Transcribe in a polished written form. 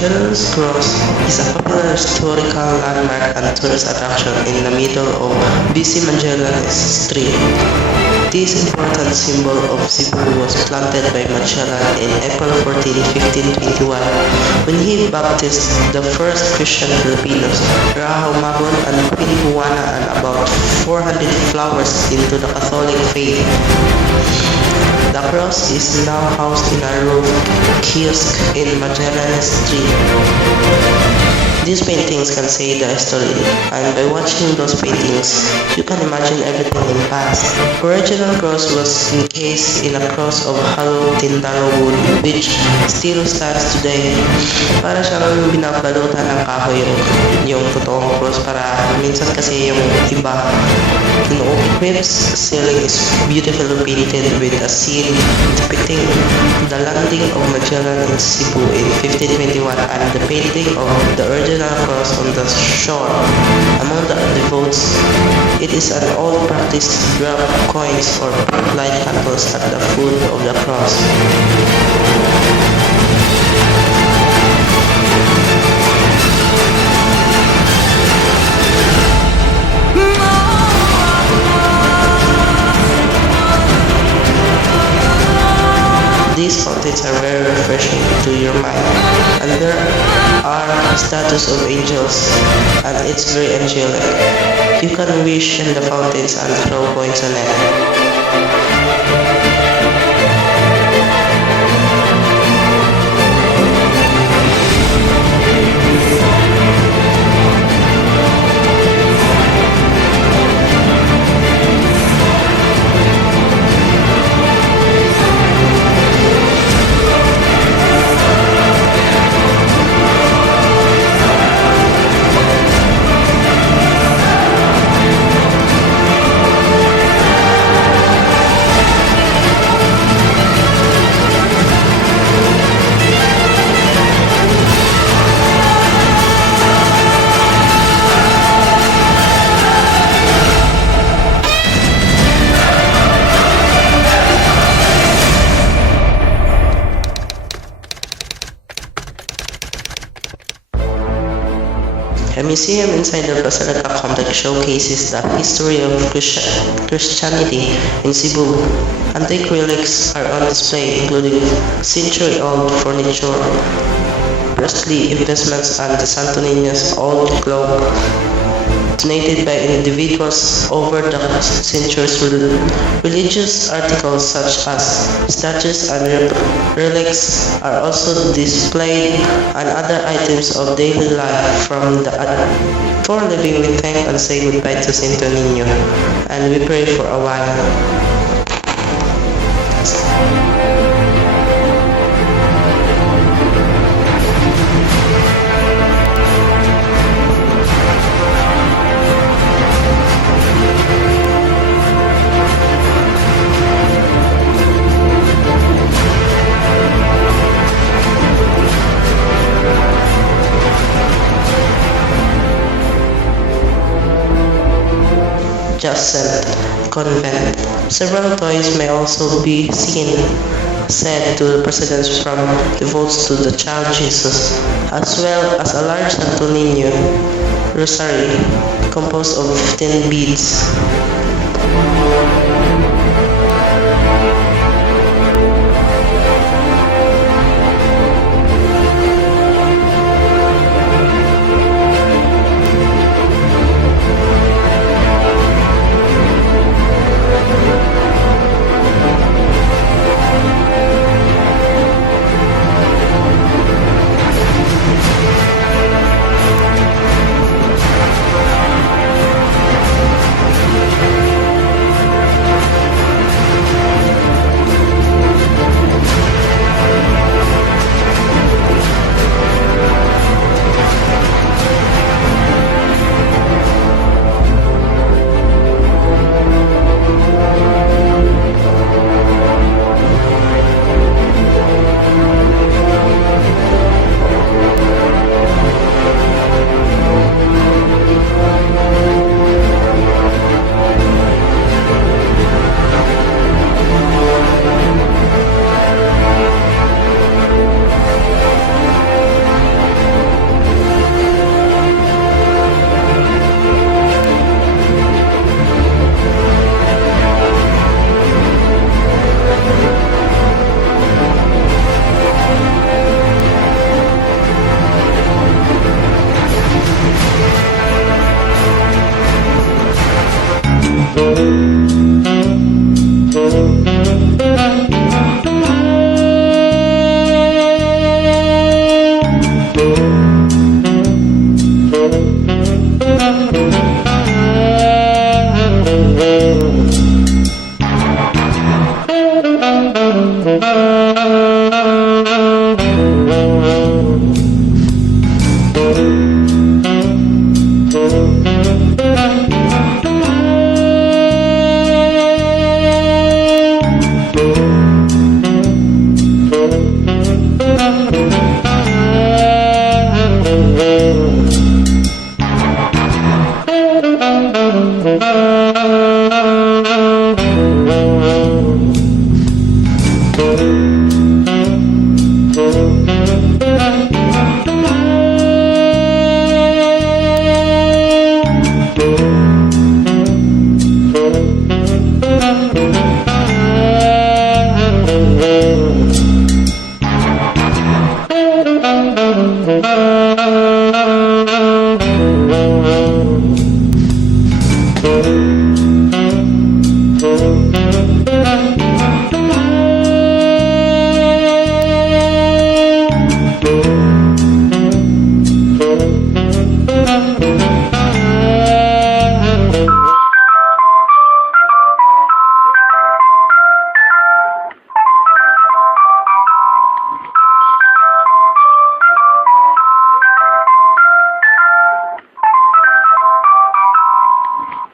Magellan's Cross is a popular historical landmark and tourist attraction in the middle of busy Magellan Street. This important symbol of Cebu was planted by Magellan in April 14, 1521, when he baptized the first Christian Filipinos, Rahao Magon and Queen Juana, and about 400 flowers into the Catholic faith. The cross is now housed in a roof kiosk in Magellan Street. These paintings can say the story, and by watching those paintings, you can imagine everything in past. Original cross was encased in a cross of hollow Tindaro wood, which still stands today. Para siyang binabalutan ng kahoy yung totoong cross, para minsan kasi yung iba. Crypt's ceiling is beautifully painted with a scene depicting the landing of Magellan in Cebu in 1521 and the painting of the original cross on the shore. Among the devotees, it is an old practice to drop coins or light candles at the foot of the cross. These fountains are very refreshing to your mind, and there are statues of angels, and it's very angelic. You can wish in the fountains and throw coins on it. A museum inside the Basilica complex showcases the history of Christianity in Cebu. Antique relics are on display, including century-old furniture, priestly investments, and the Santo Niño's old globe, donated by individuals over the centuries. Religious articles such as statues and relics are also displayed, and other items of daily life from the for living. We thank and say goodbye to Santo Niño, and we pray for a while. Jacinth Convent. Several toys may also be seen, said to the presidents from devotes to the Child Jesus, as well as a large Santo Niño rosary composed of 15 beads.